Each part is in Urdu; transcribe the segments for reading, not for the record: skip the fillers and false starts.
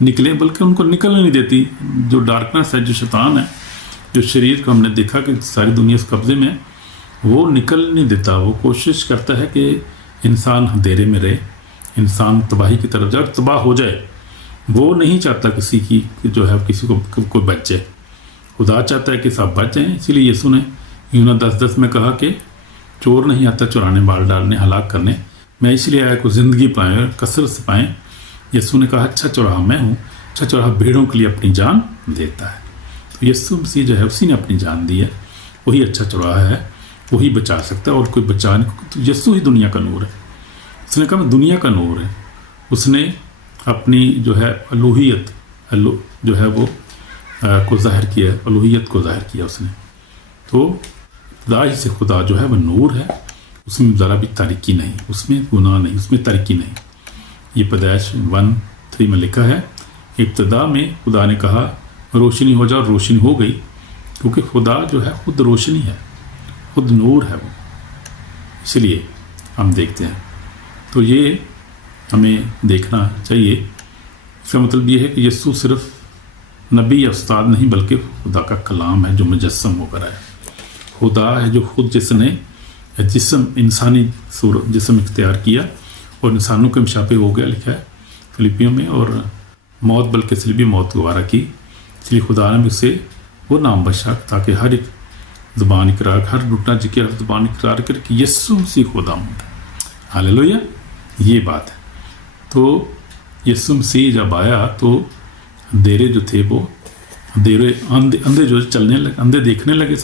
نکلے، بلکہ ان کو نکلنے نہیں دیتی. جو ڈارکنس ہے، جو شیطان ہے، جو شریر کو ہم نے دیکھا کہ ساری دنیا اس قبضے میں، وہ نکل نہیں دیتا. وہ کوشش کرتا ہے کہ انسان اندھیرے میں رہے، انسان تباہی کی طرف جائے، تباہ ہو جائے. وہ نہیں چاہتا کسی کی جو ہے کسی کو کوئی بچ جائے. خدا چاہتا ہے کہ سب بچ جائیں. اسی لیے یسوع نے یونا 10:10 میں کہا کہ چور نہیں آتا چرانے، مال ڈالنے، ہلاک کرنے، میں اس لیے آیا کو زندگی پائیں اور کثرت سے پائیں. یسوع نے کہا اچھا چوراہا میں ہوں، اچھا چوراہا بھیڑوں کے لیے اپنی جان دیتا ہے. تو یسوع مسیح جو ہے اسی نے اپنی جان دی ہے، وہی اچھا چوراہا ہے، وہی بچا سکتا ہے اور کوئی بچا نہیں. تو یسوع ہی دنیا کا نور ہے. اس نے کہا میں دنیا کا نور ہے. اس نے اپنی جو ہے الوہیت جو ہے وہ کو ظاہر کیا، الوہیت کو ظاہر کیا اس نے. تو ابتدا ہی سے خدا جو ہے وہ نور ہے، اس میں ذرا بھی تاریکی نہیں، اس میں گناہ نہیں، اس میں تاریکی نہیں. یہ پیدائش 1:3 میں لکھا ہے، ابتدا میں خدا نے کہا روشنی ہو جائے اور روشنی ہو گئی. کیونکہ خدا جو ہے خود روشنی ہے، خود نور ہے وہ، اس لیے ہم دیکھتے ہیں. تو یہ ہمیں دیکھنا چاہیے. اس کا مطلب یہ ہے کہ یسوع صرف نبی یا استاد نہیں بلکہ خدا کا کلام ہے جو مجسم ہو کر آیا. خدا ہے جو خود جس نے جسم انسانی جسم اختیار کیا اور انسانوں کے مشابہ ہو گیا، لکھا ہے فلپیوں میں، اور موت بلکہ صلیبی موت گوارا کی. اس لیے خدا نے اسے وہ نام بخشا تاکہ ہر ایک زبان اقرار، ہر گھٹنا جھکے، ہر زبان اقرار کرے کہ یسوع مسیح خدا ہے. ہاللیلویا. یہ بات ہے. تو یسوع مسیح جب آیا تو اندھیرے جو تھے وہ اندھے جو چلنے لگے، اندھے دیکھنے لگے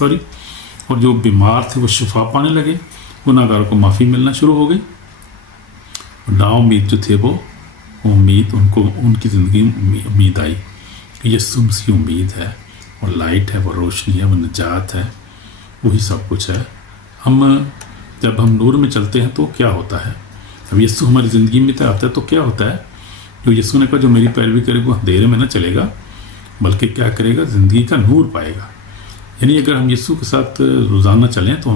اور جو بیمار تھے وہ شفا پانے لگے، گناہگاروں کو معافی ملنا شروع ہو گئی. نا امید جو تھے وہ امید ان کی زندگی میں امید آئی کہ یسوع مسیح امید ہے، اور لائٹ ہے، وہ روشنی ہے، وہ نجات ہے، وہی سب کچھ ہے. جب ہم نور میں چلتے ہیں تو کیا ہوتا ہے؟ اب یسوع ہماری زندگی میں آتا ہے تو کیا ہوتا ہے؟ جو یسوع نے کہا جو میری پیروی کرے وہ اندھیرے میں نہ چلے گا بلکہ کیا کرے گا؟ زندگی کا نور پائے گا. یعنی اگر ہم یسوع کے ساتھ روزانہ چلیں تو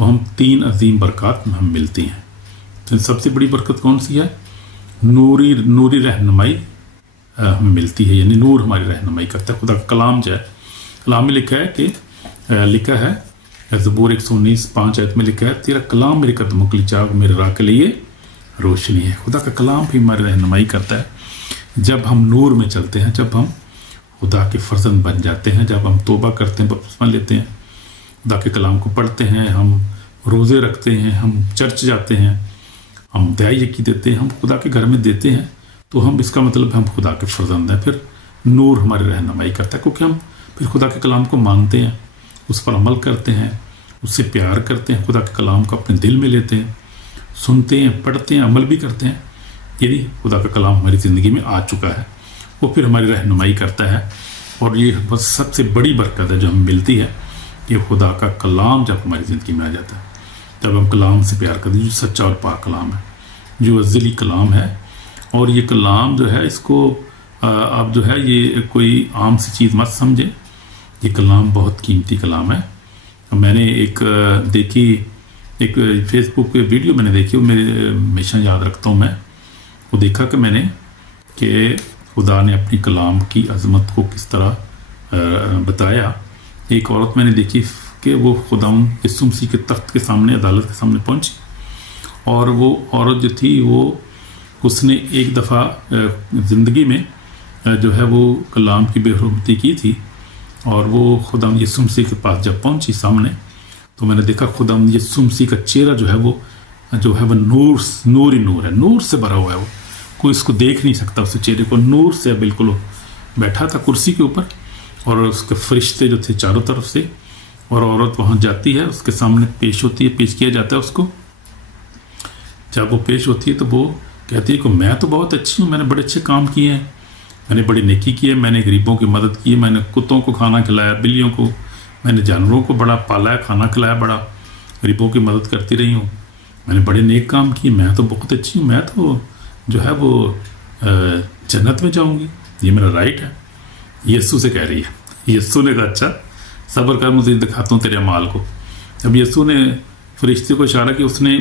ہم 3 عظیم برکات ہم ملتی ہیں. سب سے بڑی برکت کون سی ہے؟ نوری رہنمائی ہمیں ملتی ہے. یعنی نور ہماری رہنمائی کرتا ہے. خدا کا کلام جو ہے، کلام میں لکھا ہے زبور 119:5 میں لکھا ہے تیرا کلام میرے قدموں کے لیے چراغ، میرے راہ کے لیے روشنی ہے. خدا کا کلام بھی ہماری رہنمائی کرتا ہے. جب ہم نور میں چلتے ہیں، جب ہم خدا کے فرزند بن جاتے ہیں، جب ہم توبہ کرتے ہیں، بپتسمہ لیتے ہیں، خدا کے کلام کو پڑھتے ہیں، ہم روزے رکھتے ہیں، ہم چرچ جاتے ہیں، ہم دعائی یقی دیتے ہیں، ہم خدا کے گھر میں دیتے ہیں، تو ہم اس کا مطلب ہم خدا کے فرزند ہیں. پھر نور ہماری رہنمائی کرتا ہے کیونکہ ہم پھر خدا کے کلام کو مانتے ہیں، اس پر عمل کرتے ہیں، اس سے پیار کرتے ہیں، خدا کے کلام کو اپنے دل میں لیتے ہیں، سنتے ہیں، پڑھتے ہیں، عمل بھی کرتے ہیں. یعنی خدا کا کلام ہماری زندگی میں آ چکا ہے، وہ پھر ہماری رہنمائی کرتا ہے. اور یہ بس سب سے بڑی برکت ہے جو ہمیں ملتی ہے کہ خدا کا کلام جب ہماری زندگی میں آ جاتا ہے، جب ہم کلام سے پیار کرتے ہیں، جو سچا اور پاک کلام ہے، جو ازلی کلام ہے. اور یہ کلام جو ہے اس کو آپ جو ہے یہ کوئی عام سی چیز مت سمجھیں. یہ کلام بہت قیمتی کلام ہے. میں نے ایک فیس بک پہ ویڈیو میں نے دیکھی، وہ میرے ہمیشہ یاد رکھتا ہوں. میں وہ دیکھا کہ میں نے کہ خدا نے اپنی کلام کی عظمت کو کس طرح بتایا. ایک عورت میں نے دیکھی کہ وہ خدا یسوع مسیح کے تخت کے سامنے، عدالت کے سامنے پہنچی، اور وہ عورت جو تھی اس نے ایک دفعہ زندگی میں جو ہے وہ کلام کی بے حرمتی کی تھی، اور وہ خدا یسوع مسیح کے پاس جب پہنچی سامنے تو میں نے دیکھا خدا یسوع مسیح کا چہرہ جو ہے وہ نور ہی نور ہے، نور سے بھرا ہوا ہے. وہ کوئی اس کو دیکھ نہیں سکتا، اس چہرے کو. نور سے بالکل بیٹھا تھا کرسی کے اوپر، اور اس کے فرشتے جو تھے چاروں طرف سے. اور عورت وہاں جاتی ہے، اس کے سامنے پیش ہوتی ہے، پیش کیا جاتا ہے اس کو. جب وہ پیش ہوتی ہے تو وہ کہتی ہے کہ میں تو بہت اچھی ہوں، میں نے بڑے اچھے کام کیے ہیں، میں نے بڑی نیکی کی ہے، میں نے غریبوں کی مدد کی ہے، میں نے کتوں کو کھانا کھلایا، بلیوں کو، میں نے جانوروں کو بڑا پالا ہے، کھانا کھلایا، بڑا غریبوں کی مدد کرتی رہی ہوں، میں نے بڑے نیک کام کیے، میں تو بہت اچھی ہوں، میں تو جو ہے وہ جنت میں جاؤں گی، یہ میرا رائٹ ہے. یسوع سے کہہ رہی ہے. یسوع نے کہا اچھا صبر کر، مجھے دکھاتا ہوں تیرے اعمال کو. اب یسوع نے فرشتے کو اشارہ کیا، اس نے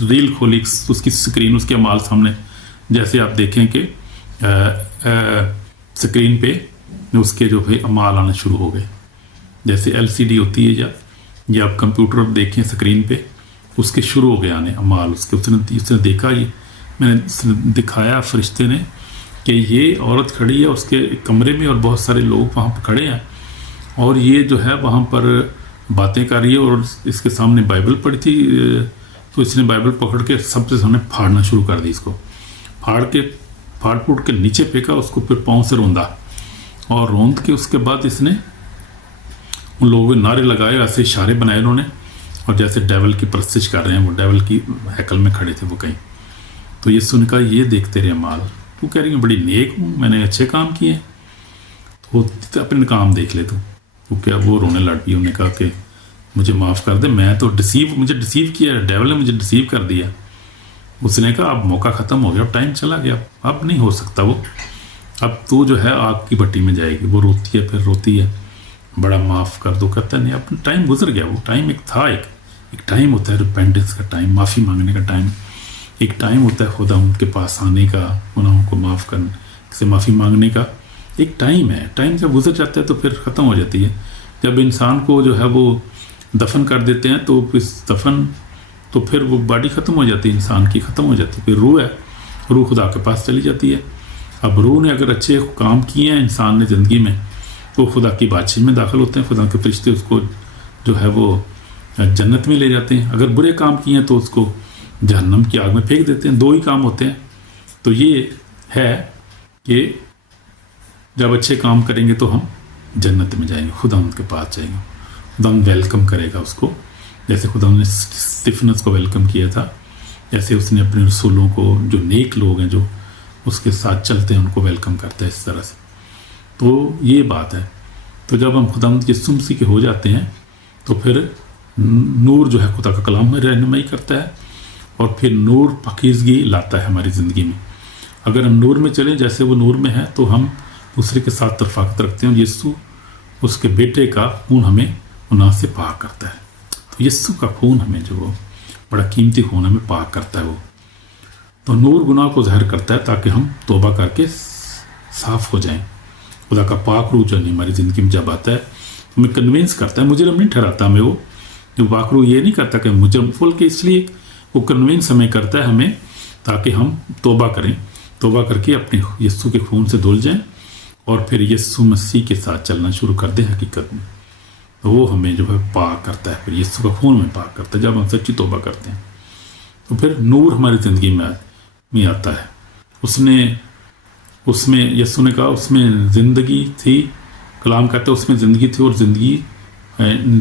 ریل کھولی، اس کی اسکرین، اس کے اعمال سامنے. جیسے آپ دیکھیں کہ سکرین پہ اس کے جو ہے اعمال آنا شروع ہو گئے. جیسے LCD ہوتی ہے یا آپ کمپیوٹر دیکھیں سکرین پہ، اس کے شروع ہو گئے آنے اعمال. اس نے دیکھا، یہ میں نے اس نے دکھایا فرشتے نے کہ یہ عورت کھڑی ہے اس کے کمرے میں اور بہت سارے لوگ وہاں پہ کھڑے ہیں، اور یہ جو ہے وہاں پر باتیں کر رہی ہے، اور اس کے سامنے بائبل پڑھی تھی. تو اس نے بائبل پکڑ کے سب سے سامنے پھاڑنا شروع کر دی. اس کو پھاڑ پھوڑ کے نیچے پھینکا، اس کو پھر پاؤں سے روندا، اور روند کے اس کے بعد اس نے ان لوگوں نے نعرے لگائے، ایسے اشارے بنائے انہوں نے، اور جیسے ڈیول کی پرستش کر رہے ہیں. وہ ڈیول کی ہیکل میں کھڑے تھے وہ کہیں. تو یہ سن کر یہ دیکھتے رہے مال. تو کہہ رہی ہیں بڑی نیک ہوں، میں نے اچھے کام کیے ہیں. تو اپنے کام دیکھ لے. تو کیا وہ رونے لڑ پی. انہوں نے کہا کہ مجھے معاف کر دے، میں تو مجھے ڈسیو کیا ہے، ڈیول نے مجھے ڈسیو کر دیا. اس نے کہا اب موقع ختم ہو گیا، اب ٹائم چلا گیا، اب نہیں ہو سکتا وہ. اب تو جو ہے آگ کی بٹی میں جائے گی. وہ روتی ہے، پھر روتی ہے، بڑا معاف کر دو. کہتا ہے نہیں، اب ٹائم گزر گیا. وہ ٹائم ایک تھا، ایک ٹائم ہوتا ہے ریپینٹنس کا ٹائم، معافی مانگنے کا ٹائم. ایک ٹائم ہوتا ہے خدا ان کے پاس آنے کا، گناہوں کو معاف کرنے سے معافی مانگنے کا ایک ٹائم ہے. ٹائم جب گزر جاتا ہے تو پھر ختم ہو جاتی ہے. جب انسان کو جو ہے وہ دفن کر دیتے ہیں تو تو پھر وہ باڈی ختم ہو جاتی ہے، انسان کی ختم ہو جاتی ہے. پھر روح خدا کے پاس چلی جاتی ہے. اب روح نے اگر اچھے کام کیے ہیں انسان نے زندگی میں تو خدا کی بادشاہی میں داخل ہوتے ہیں. خدا کے فرشتے اس کو جو ہے وہ جنت میں لے جاتے ہیں. اگر برے کام کیے ہیں تو اس کو جہنم کی آگ میں پھینک دیتے ہیں. دو ہی کام ہوتے ہیں. تو یہ ہے کہ جب اچھے کام کریں گے تو ہم جنت میں جائیں گے، خدا ان کے پاس جائیں گے. خدا ویلکم کرے گا اس کو، جیسے خدا نے اسطفنس کو ویلکم کیا تھا، جیسے اس نے اپنے رسولوں کو، جو نیک لوگ ہیں جو اس کے ساتھ چلتے ہیں، ان کو ویلکم کرتا ہے اس طرح سے. تو یہ بات ہے. تو جب ہم خدا کی سمسی کے ہو جاتے ہیں تو پھر نور جو ہے خدا کا کلام میں رہنمائی کرتا ہے، اور پھر نور پاکیزگی لاتا ہے ہماری زندگی میں. اگر ہم نور میں چلیں جیسے وہ نور میں ہے تو ہم دوسرے کے ساتھ رفاقت رکھتے ہیں. یسوع اس کے بیٹے کا خون ہمیں گناہ سے پاک کرتا ہے. تو یسوع کا خون ہمیں جو وہ بڑا قیمتی خون ہمیں پاک کرتا ہے. وہ تو نور گناہ کو ظاہر کرتا ہے تاکہ ہم توبہ کر کے صاف ہو جائیں. خدا کا پاک روح جو ہے ہماری زندگی میں جب آتا ہے ہمیں کنونس کرتا ہے. مجرم نہیں ٹھہراتا ہمیں. وہ جو پاک روح یہ نہیں کرتا کہ مجرم فل کے، اس لیے وہ کنونس ہمیں کرتا ہے ہمیں تاکہ ہم توبہ کریں. توبہ کر کے اپنے یسوع کے خون سے دھل جائیں اور پھر یسوع مسیح کے ساتھ چلنا شروع کر دیں حقیقت میں. تو وہ ہمیں جو ہے پاک کرتا ہے. پھر یسوع کا خون ہمیں پاک کرتا ہے جب ہم سچی توبہ کرتے ہیں. تو پھر نور ہماری زندگی میں آتا ہے. اس میں یسوع نے کہا اس میں زندگی تھی. کلام کہتا ہے اس میں زندگی تھی، اور زندگی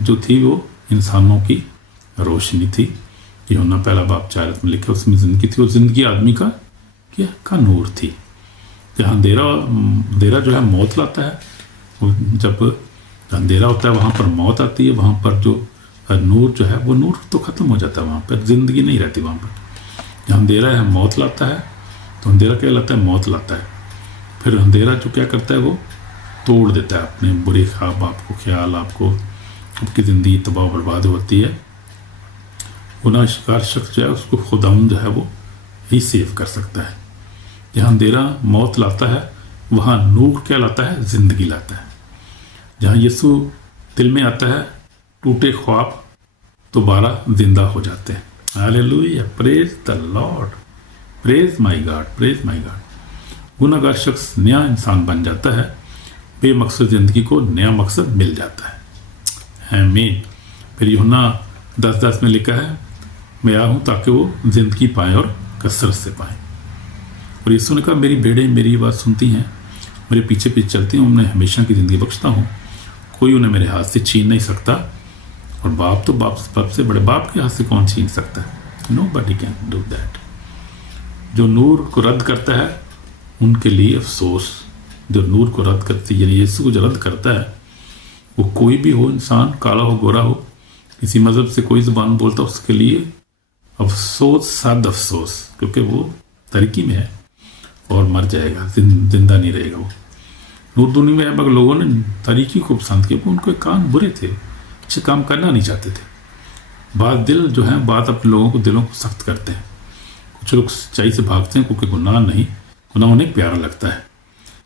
جو تھی وہ انسانوں کی روشنی تھی. یوحنا پہلا باب 4 میں لکھا اس میں زندگی تھی، اور زندگی آدمی کا نور تھی. جہاں اندھیرا جو ہے موت لاتا ہے. جب اندھیرا ہوتا ہے وہاں پر موت آتی ہے. وہاں پر جو نور جو ہے وہ نور تو ختم ہو جاتا ہے، وہاں پر زندگی نہیں رہتی. وہاں پر جہاں اندھیرا ہے موت لاتا ہے. تو اندھیرا کیا لاتا ہے؟ موت لاتا ہے. پھر اندھیرا جو کیا کرتا ہے وہ توڑ دیتا ہے اپنے برے خواب، آپ کو خیال، آپ کو آپ کی زندگی تباہ و برباد ہوتی ہے. گناہ شکار شخص جو ہے اس کو خداوند جو ہے وہ ہی سیو کر سکتا ہے. جہاں اندھیرا موت لاتا ہے وہاں نور کیا لاتا ہے؟ زندگی لاتا ہے. جہاں یسوع دل میں آتا ہے ٹوٹے خواب دوبارہ زندہ ہو جاتے ہیں. ہاللیلویا، پریز دی لارڈ، پریز مائی گاڈ، پریز مائی گاڈ. گناہ گار شخص نیا انسان بن جاتا ہے. بے مقصد زندگی کو نیا مقصد مل جاتا ہے. آمین. پھر یوحنا 10:10 میں لکھا ہے میں آیا ہوں تاکہ وہ زندگی پائیں اور کثرت سے پائیں. اور یسوع نے کہا میری بھیڑیں میری بات سنتی ہیں، میرے پیچھے پیچھے چلتی ہیں، انہیں ہمیشہ کی زندگی بخشتا ہوں. کوئی انہیں میرے ہاتھ سے چھین نہیں سکتا. اور باپ سے بڑے باپ کے ہاتھ سے کون چھین سکتا ہے؟ Nobody can do that. جو نور کو رد کرتا ہے ان کے لیے افسوس. جو نور کو رد کرتی یعنی یسوع کو جو رد کرتا ہے وہ کوئی بھی ہو، انسان کالا ہو گورا ہو، کسی مذہب سے کوئی زبان بولتا، اس کے لیے افسوس، صد افسوس، کیونکہ وہ ترکی میں ہے اور مر جائے گا، زندہ نہیں رہے گا. وہ نور دنیا میں ہے مگر لوگوں نے تاریکی کو پسند کیا. ان کے کام برے تھے، اچھے کام کرنا نہیں چاہتے تھے. بعض دل جو ہیں بعض اپنے لوگوں کو دلوں کو سخت کرتے ہیں. کچھ لوگ سچائی سے بھاگتے ہیں کیونکہ گناہ انہیں پیارا لگتا ہے.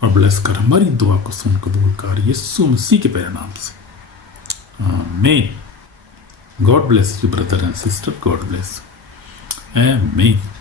اور بلیس کر ہماری دعا کو سن قبول کر یسوع مسیح کے پیارے نام سے آمین. God bless you, brother and sister. God bless you. Amen.